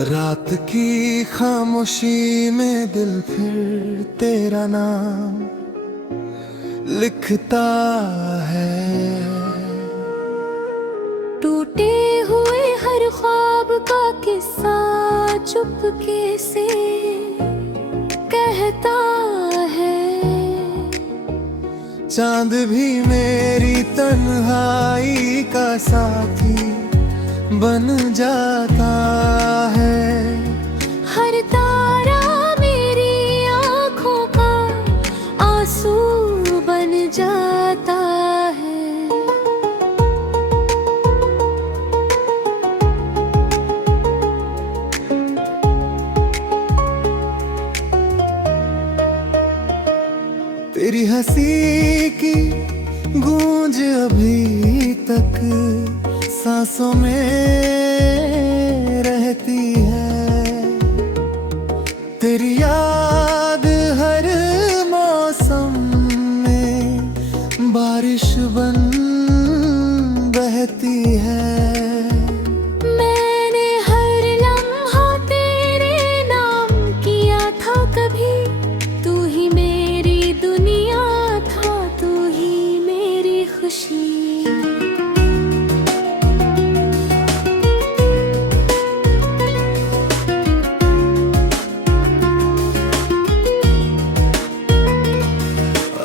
रात की खामोशी में दिल फिर तेरा नाम लिखता है। टूटे हुए हर ख्वाब का किस्सा चुपके से कहता है। चांद भी मेरी तन्हाई का साथी बन जाता है। हर तारा मेरी आँखों का आंसू बन जाता है। तेरी हंसी की गूंज अभी तक सांसों में रहती है। तेरी याद हर मौसम में बारिश बन बहती है। मैंने हर लम्हा तेरे नाम किया था कभी। तू ही मेरी दुनिया था, तू ही मेरी खुशी।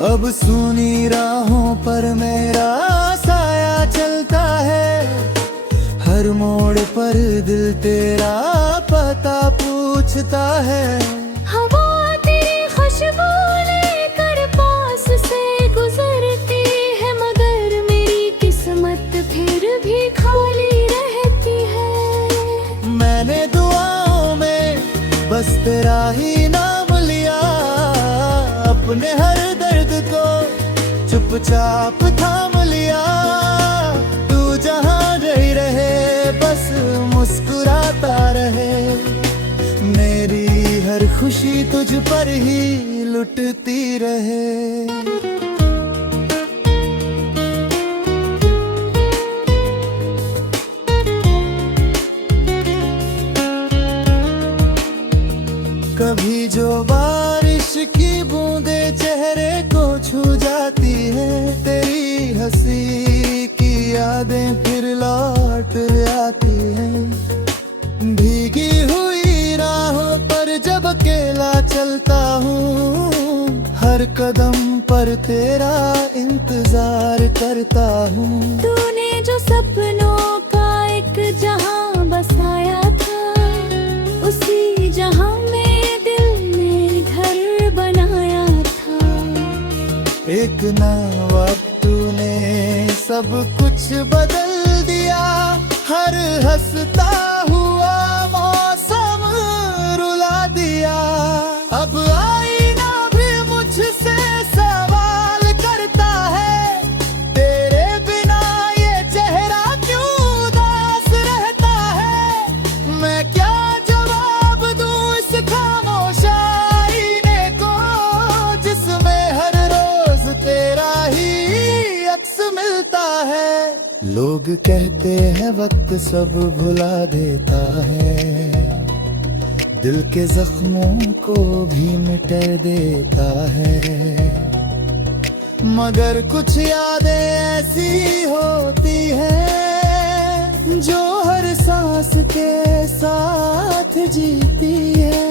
अब सुनी राहों पर मेरा साया चलता है। हर मोड़ पर दिल तेरा पता पूछता है। हवा तेरी खुशबू लेकर पास से गुजरती है, मगर मेरी किस्मत फिर भी खाली रहती है। मैंने दुआओं में बस तेरा ही नाम लिया, अपने हर दर्द को चुपचाप थाम लिया। तू जहाँ रही रहे बस मुस्कुराता रहे। मेरी हर खुशी तुझ पर ही लुटती रहे। कभी जो बारिश की बूंदे चेहरे को छू जाती है, तेरी हंसी की यादें फिर लौट आती हैं। भीगी हुई राहों पर जब अकेला चलता हूँ, हर कदम पर तेरा इंतजार करता हूँ। तूने जो सपनों का एक जहां बसाया था, उसी जहां में दिल ने घर बनाया था। एक ना वक्त तूने सब कुछ बदल दिया। हर हंसता हुआ मौसम रुला दिया। अब आईना भी मुझसे सवाल करता है, तेरे बिना ये चेहरा क्यों उदास रहता है। मैं क्या जवाब दूं इस खामोश आईने को, जिसमें हर रोज तेरा ही अक्स मिलता है। लोग कहते हैं वक्त सब भुला देता है, दिल के जख्मों को भी मिटा देता है। मगर कुछ यादें ऐसी होती हैं जो हर सांस के साथ जीती है।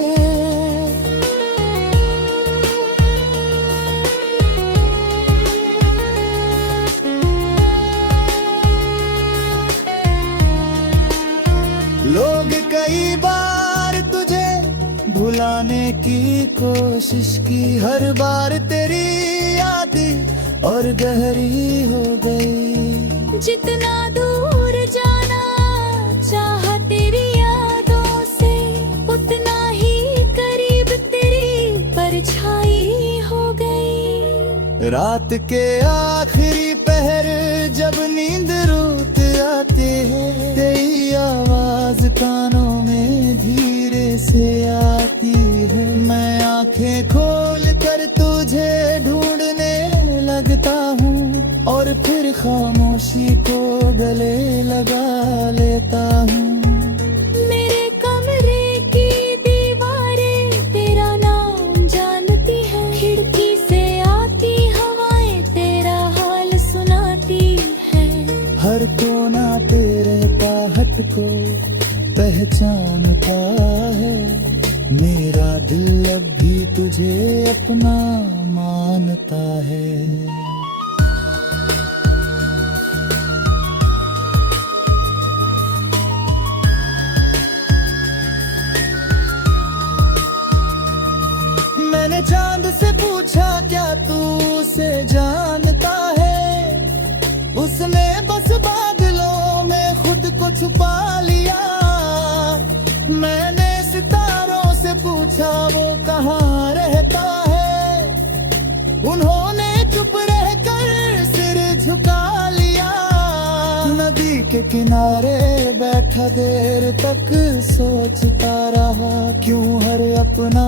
लोग कई बार तुझे भुलाने की कोशिश की, हर बार तेरी यादें और गहरी हो गई। जितना दूर जाना चाहा तेरी यादों से, उतना ही करीब तेरी परछाई हो गई। रात के आखिरी पहर जब नींद रूठ आती है, तेरी आवाज कानों में धीरे से आती है। मैं आंखें खोल कर तुझे ढूंढने लगता हूँ, और फिर खामोशी को गले लगा लेता हूँ। मेरे कमरे दिल अब भी तुझे अपना मानता है। मैंने चांद से पूछा क्या तू उसे जानता है, उसने बस बादलों में खुद को छुपा लिया। मैंने सितारों से पूछा वो कहाँ रहता है, उन्होंने चुप रहकर सिर झुका लिया। नदी के किनारे बैठा देर तक सोचता रहा, क्यों हर अपना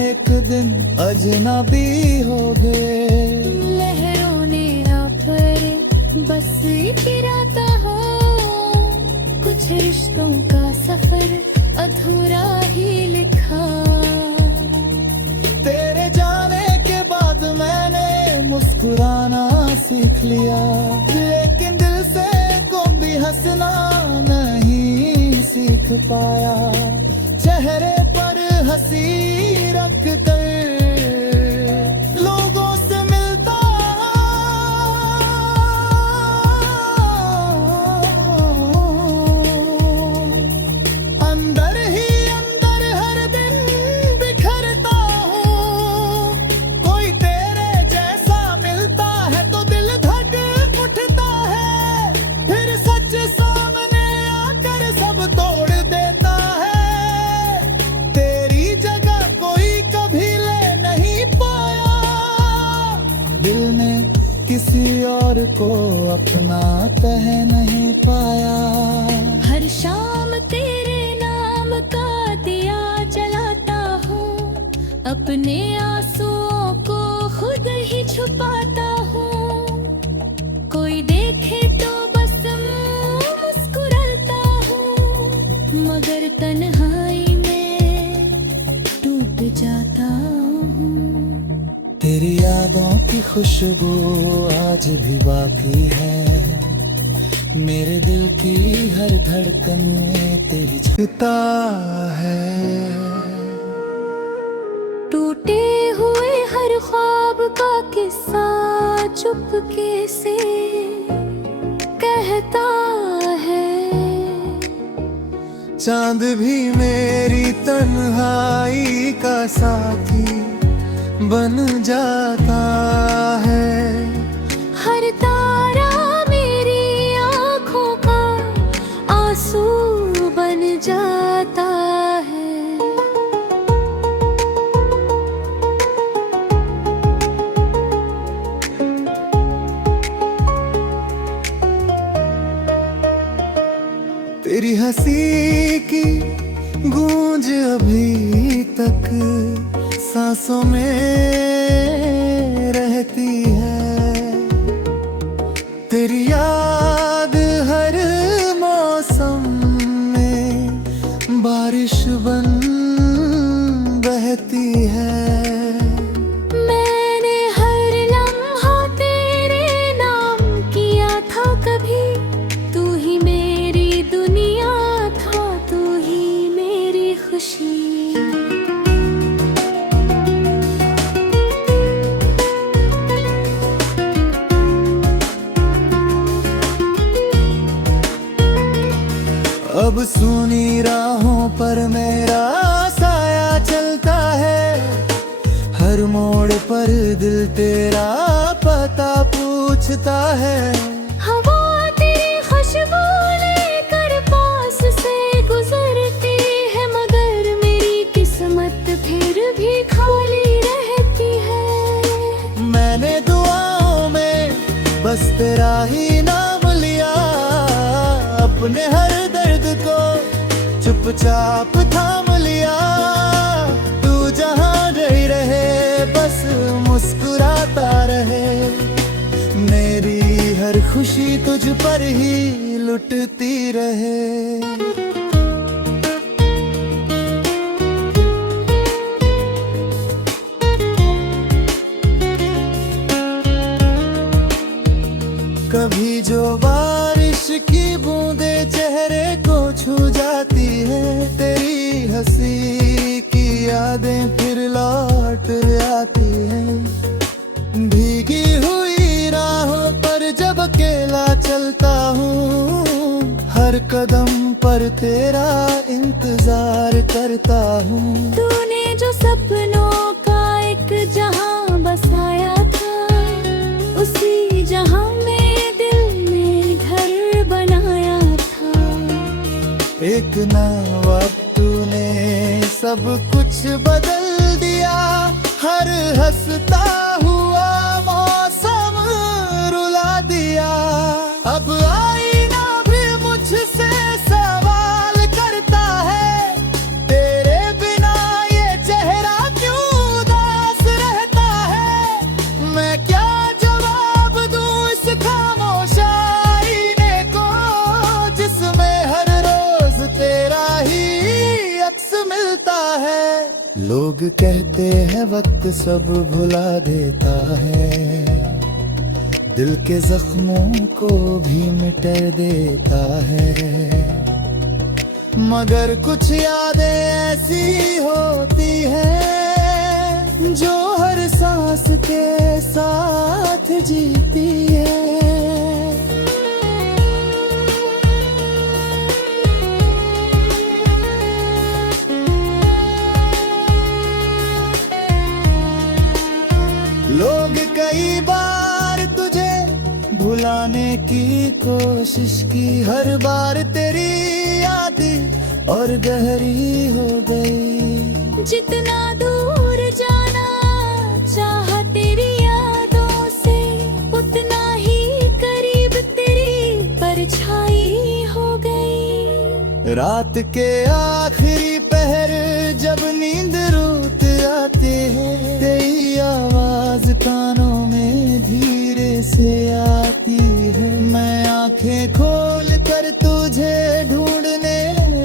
एक दिन अजनबी हो गए। लहरों ने आफरे बस गिराता हो, कुछ रिश्तों का सफर अधूरा ही लिखा। तेरे जाने के बाद मैंने मुस्कुराना सीख लिया, लेकिन दिल से कोई भी हंसना नहीं सीख पाया। चेहरे पर हंसी रख कर लोगों से मिलता, अंदर ही अंदर हर दिन बिखरता हूँ। कोई तेरे जैसा मिलता है तो दिल धक उठता है, फिर सच सामने आकर सब तोड़ देता है। तेरी जगह कोई कभी ले नहीं पाया, दिल ने किसी और को अपना कह नहीं पाया। हर शाम तेरे नाम का दिया जलाता हूँ, अपने आंसुओं को खुद ही छुपाता हूँ। कोई देखे तो बस मुस्कुराता हूँ, मगर तन्हाई में टूट जाता हूँ। तेरी यादों की खुशबू आज भी बाकी है, मेरे दिल की हर धड़कन में तेरी चिता है। टूटे हुए हर ख्वाब का किस्सा चुपके से कहता है। चांद भी मेरी तन्हाई का साथी बन जाता है। हर तारा मेरी आँखों का आंसू बन जाता है। तेरी हंसी की गूंज अभी तक सांसों में रहती है। तेरी याद हर मौसम में बारिश बन बहती है। मैंने हर लम्हा तेरे नाम किया था कभी, तू ही मेरी दुनिया था, तू ही मेरी खुशी। अब सुनी राहों पर मेरा साया चलता है, हर मोड़ पर दिल तेरा पता पूछता है। हवा तेरी खुशबू लेकर पास से गुजरती है, मगर मेरी किस्मत फिर भी खाली रहती है। मैंने दुआओं में बस तेरा ही नाम लिया, अपने हर दर्द को चुपचाप थाम लिया। तू जहाँ रही रहे बस मुस्कुराता रहे, मेरी हर खुशी तुझ पर ही लुटती रहे। कभी जो बारिश की बूंदें चेहरे को छू जाती है, तेरी हंसी की याद यादें फिर लौट आती हैं। भीगी हुई राहों पर जब अकेला चलता हूँ, हर कदम पर तेरा इंतजार करता हूँ। तूने जो सपनों का एक जहां बसाया था, उसी जहां में दिल ने घर बनाया था। एक ना वक्त तूने सब कुछ बदल दिया, हर हंसता हुआ मौसम रुला दिया। अब आईना भी मुझसे सवाल करता है, तेरे बिना ये चेहरा क्यों उदास रहता है। मैं क्या जवाब दूं इस खामोश आईने को, जिसमें हर रोज तेरा ही अक्स मिलता है। लोग कहते हैं वक्त सब भुला देता है, दिल के जख्मों को भी मिटा देता है। मगर कुछ यादें ऐसी होती हैं, जो हर सांस के साथ जीती है। लोग कई बार तुझे भुलाने की कोशिश की, हर बार तेरी यादें और गहरी हो गई। जितना दूर जाना चाहा तेरी यादों से, उतना ही करीब तेरी परछाई हो गई। रात के आखिरी पहर जब नींद रूठ आती है, तेरी आवाज कानों में धीरे से आती है। मैं आंखें खोल कर तुझे ढूंढने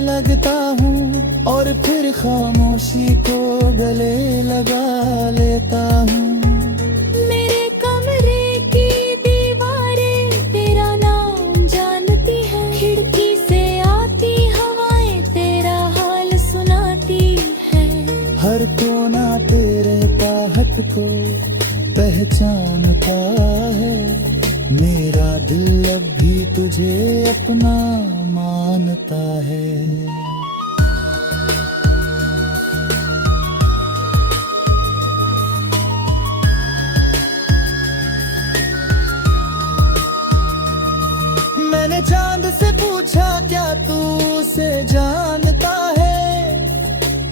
लगता हूँ, और फिर खामोशी को गले लगा लेता हूँ। मेरे कमरे की दीवारें तेरा नाम जानती है, खिड़की से आती हवाएं तेरा हाल सुनाती है। हर कोना तेरे ताहत को पहचानता है, मेरा दिल अब भी तुझे अपना मानता है। मैंने चांद से पूछा क्या तू उसे जानता है,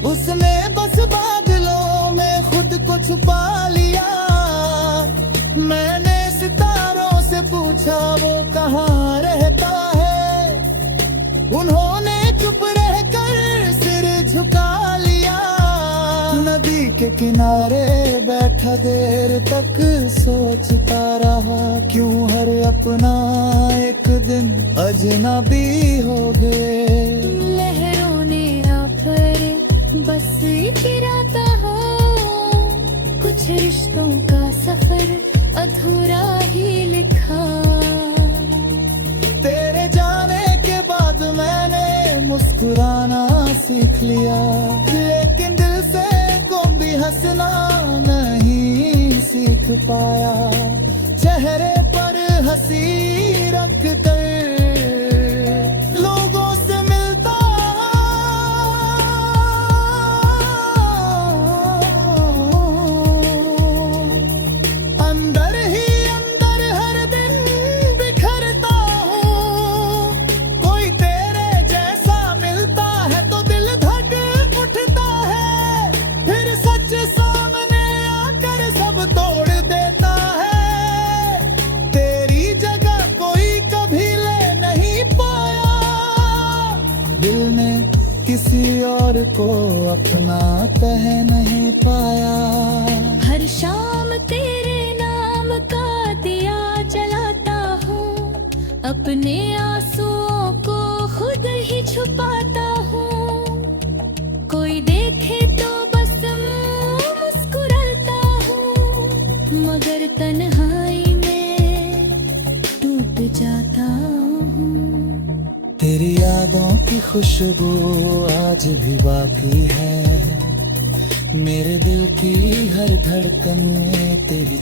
उसने बस बादलों में खुद को छुपा लिया। मैंने सितारों से पूछा वो कहाँ रहता है, उन्होंने चुप रहकर सिर झुका लिया। नदी के किनारे बैठा देर तक सोचता रहा, क्यों हर अपना एक दिन अजनबी हो गए। लहरों ने आ पर बस गिराता हो, कुछ रिश्तों का सफर अधूरा ही लिखा। तेरे जाने के बाद मैंने मुस्कुराना सीख लिया, लेकिन दिल से कोई भी हंसना नहीं सीख पाया। चेहरे पर हंसी रख कर लोगों से मिलता, अंदर ही अंदर हर दिन बिखरता हूँ। कोई तेरे जैसा मिलता है तो दिल धक उठता है, फिर सच सामने आकर सब तोड़ देता है। तेरी जगह कोई कभी ले नहीं पाया, दिल ने किसी और को अपना कह नहीं पाया। हर शाम तेरे नाम का दिया जलाता हूँ, अपने आंसुओं को खुद ही छुपाता हूँ। कोई देखे तो बस मुस्कुराता हूँ, मगर तन्हाई में टूट जाता हूँ। तेरी यादों की खुशबू आज भी बाकी है, मेरे दिल की हर धड़कन में तेरी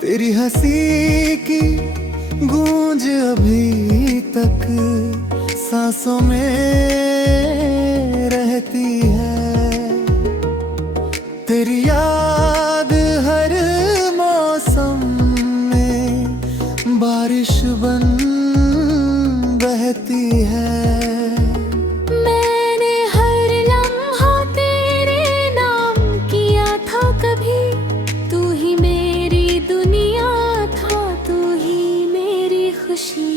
तेरी हंसी की गूंज अभी तक सांसों में रहती है। तेरी याद हर मौसम में बारिश बन बहती है। मैंने हर लम्हा तेरे नाम किया था, कभी तू ही मेरी दुनिया था, तू ही मेरी खुशी।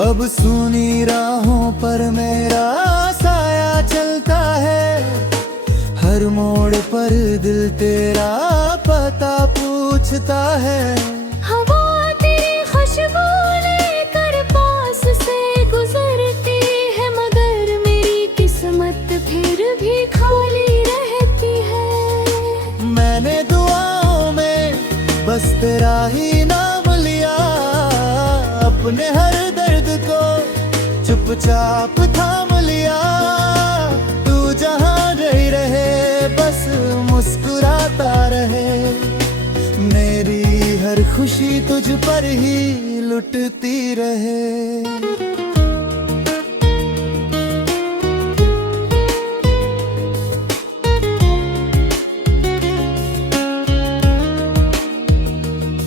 अब सुनी राहों पर मेरा साया चलता है, हर मोड़ पर दिल तेरा पता पूछता है। हवा तेरी खुशबू लेकर पास से गुजरती है, मगर मेरी किस्मत फिर भी खाली रहती है। मैंने दुआओं में बस तेरा ही नाम लिया, अपने हर दर्द को चुपचाप थाम लिया। तू जहाँ रही रहे बस मुस्कुराता रहे, मेरी हर खुशी तुझ पर ही लुटती रहे।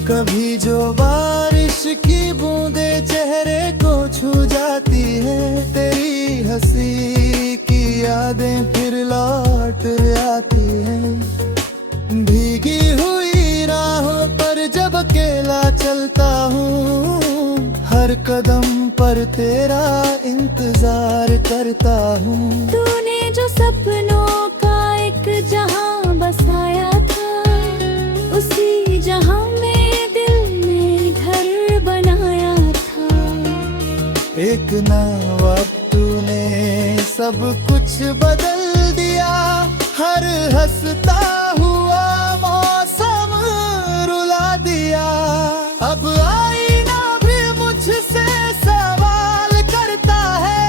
कभी जो बारिश की बूंदे चेहरे को छू जाती है, तेरी हंसी की यादें फिर लौट आती हैं। भीगी हुई राहों पर जब अकेला चलता हूँ, हर कदम पर तेरा इंतजार करता हूँ। तूने जो सपनों का एक जहां बसाया था, उसी जहां में दिल में घर बनाया था। एक ना वक्त तूने सब कुछ बदल दिया, हर हंसता हुआ मौसम रुला दिया। अब आईना भी मुझसे सवाल करता है,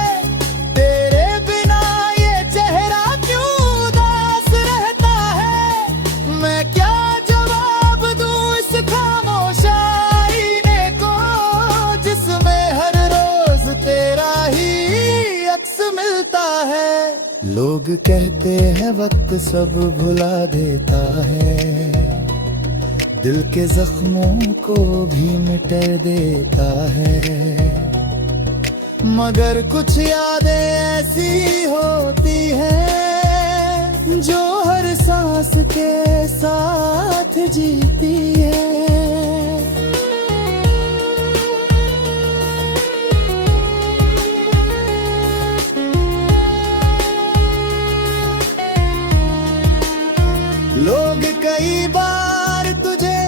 तेरे बिना ये चेहरा क्यों उदास रहता है। मैं क्या जवाब दूं इस खामोश आईने को, जिसमें हर रोज तेरा ही अक्स मिलता है। लोग कहते हैं वक्त सब भुला देता है, दिल के जख्मों को भी मिटा देता है। मगर कुछ यादें ऐसी होती हैं, जो हर सांस के साथ जीती है। लोग कई बार तुझे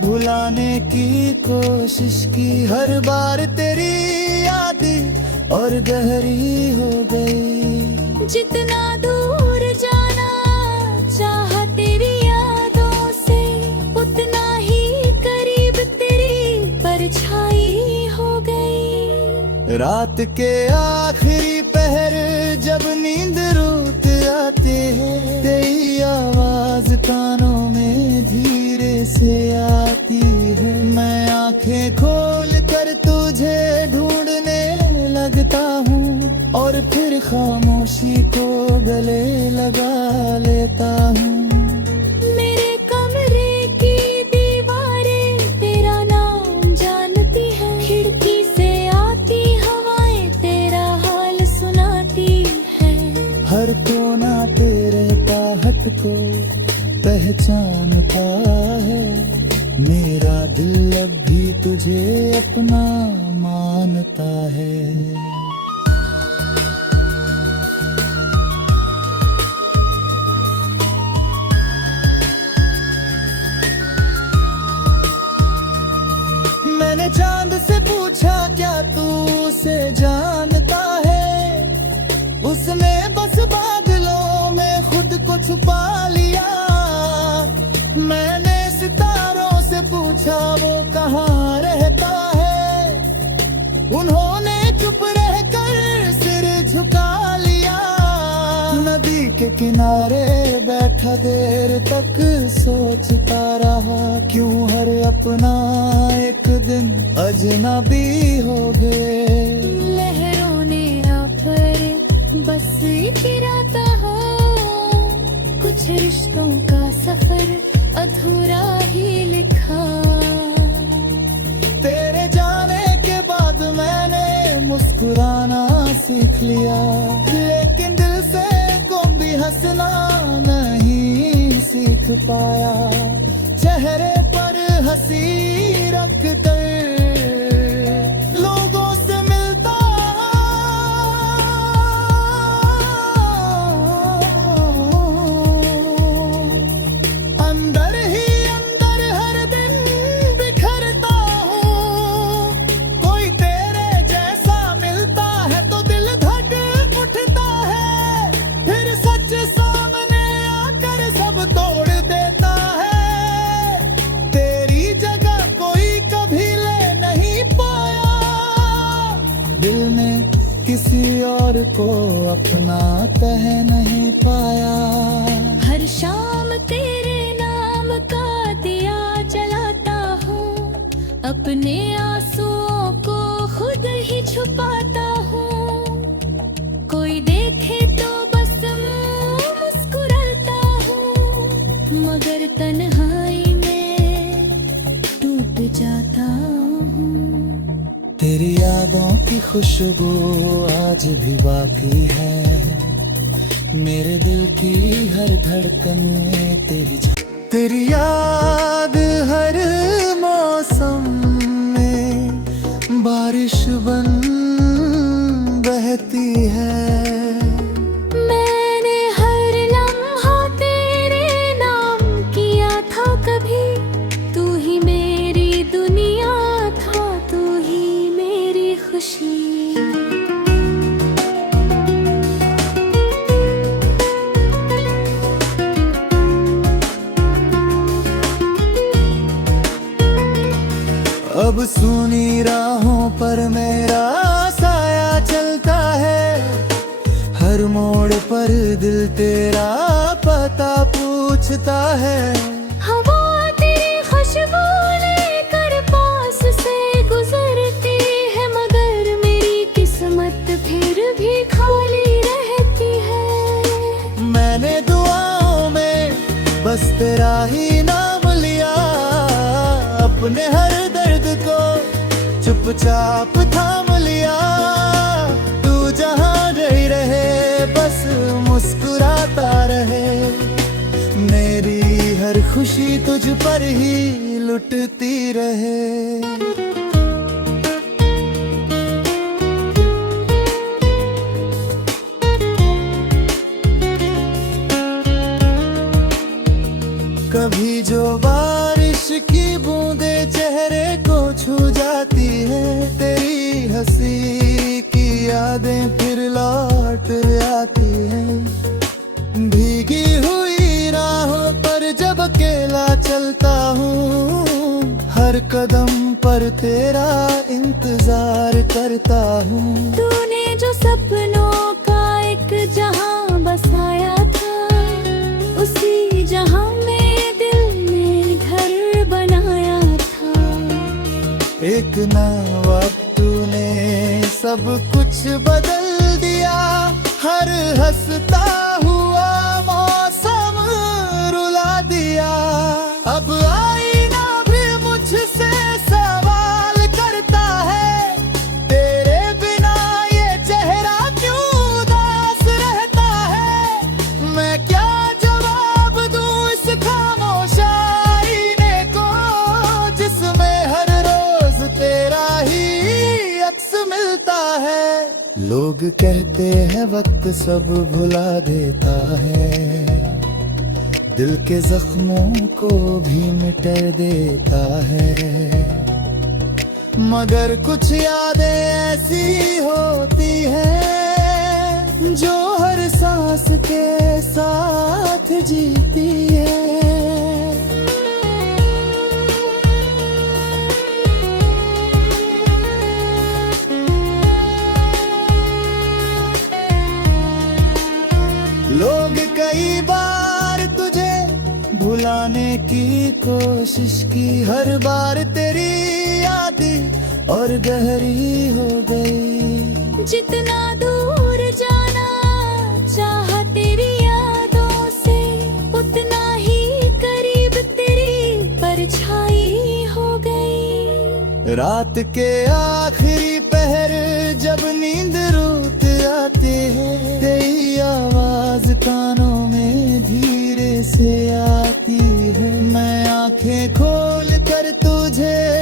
भुलाने की कोशिश की, हर बार तेरी याद और गहरी हो गई। जितना दूर जाना चाहा तेरी यादों से, उतना ही करीब तेरी परछाई हो गई। रात के आखिरी पहर जब नींद रूठ आती है, तेरी आवाज कानों में धीरे से आती है। मैं आंखें खोल कर तुझे ढूंढने लगता हूँ, और फिर खामोशी को गले लगा लेता हूँ। मेरे कमरे की दीवारें तेरा नाम जानती है, खिड़की से आती हवाएं तेरा हाल सुनाती है। हर कोना तेरे ताहत को पहचानता है, मेरा दिल अब भी तुझे अपना मानता है। मैंने चांद से पूछा क्या तू उसे जान छुपा लिया। मैंने सितारों से पूछा वो कहाँ रहता है, उन्होंने चुप रहकर सिर झुका लिया। नदी के किनारे बैठा देर तक सोचता रहा, क्यों हर अपना एक दिन अजनबी हो गए। लहरों ने पर बस गिराता हो, कुछ रिश्तों का सफर अधूरा ही लिखा। तेरे जाने के बाद मैंने मुस्कुराना सीख लिया, लेकिन दिल से कोई भी हंसना नहीं सीख पाया। चेहरे पर हंसी रख कर लोगों से मिलता, अंदर ही अंदर हर दिन बिखरता हूँ। कोई तेरे जैसा मिलता है तो दिल धक उठता है, फिर सच सामने आकर सब तोड़ देता है। तेरी जगह कोई कभी ले नहीं पाया, दिल ने किसी और को अपना कह नहीं पाया। हर शाम तेरे नाम का दिया जलाता हूँ, अपने आंसुओं को खुद ही छुपाता हूँ। कोई देखे तो बस मुस्कुराता हूँ, मगर तन्हाई में टूट जाता हूँ। तेरी यादों की खुशबू आज भी बाकी है, मेरे दिल की हर धड़कन में तेरी याद हर मौसम में बारिश बन बहती है। मैंने हर लम्हा तेरे नाम किया था, कभी तू ही मेरी दुनिया था, तू ही मेरी खुशी। अब सुनी राहों पर मेरा साया चलता है, हर मोड़ पर दिल तेरा पता पूछता है। हवा तेरी खुशबू लेकर पास से गुजरती है, मगर मेरी किस्मत फिर भी खाली रहती है। मैंने दुआओं में बस तेरा ही नाम लिया, अपने हर दर्द को चुपचाप थाम लिया। तू जहाँ रहे बस मुस्कुराता रहे, मेरी हर खुशी तुझ पर ही लुटती रहे। कभी जो बारिश की बूंदे चेहरे को छू जाती है, तेरी हंसी की यादें फिर लौट आती हैं। भीगी हुई राहों पर जब अकेला चलता हूँ, हर कदम पर तेरा इंतजार करता हूँ। तूने जो सपनों का एक जहां बसाया था, उसी जहां में दिल ने घर बनाया था। एक ना वक्त तूने सब कुछ बदल दिया, हर हंसता हुआ मौसम रुला दिया। अब आईना भी मुझसे सवाल करता है, तेरे बिना ये चेहरा क्यों उदास रहता है। मैं क्या जवाब दूं इस खामोश आईने को, जिसमें हर रोज तेरा ही अक्स मिलता है। लोग कहते हैं वक्त सब भुला देता है, दिल के जख्मों को भी मिटा देता है। मगर कुछ यादें ऐसी होती हैं जो हर सांस के साथ जीती है। लोग कई बार तुझे भुलाने की कोशिश की, हर बार तेरी यादें और गहरी हो गई। जितना दूर जाना चाहा तेरी यादों से, उतना ही करीब तेरी परछाई हो गई। रात के आखिरी पहर जब नींद रूठ आती है, तेरी आवाज कानों में धीरे से आती है। मैं आंखें खोल कर तुझे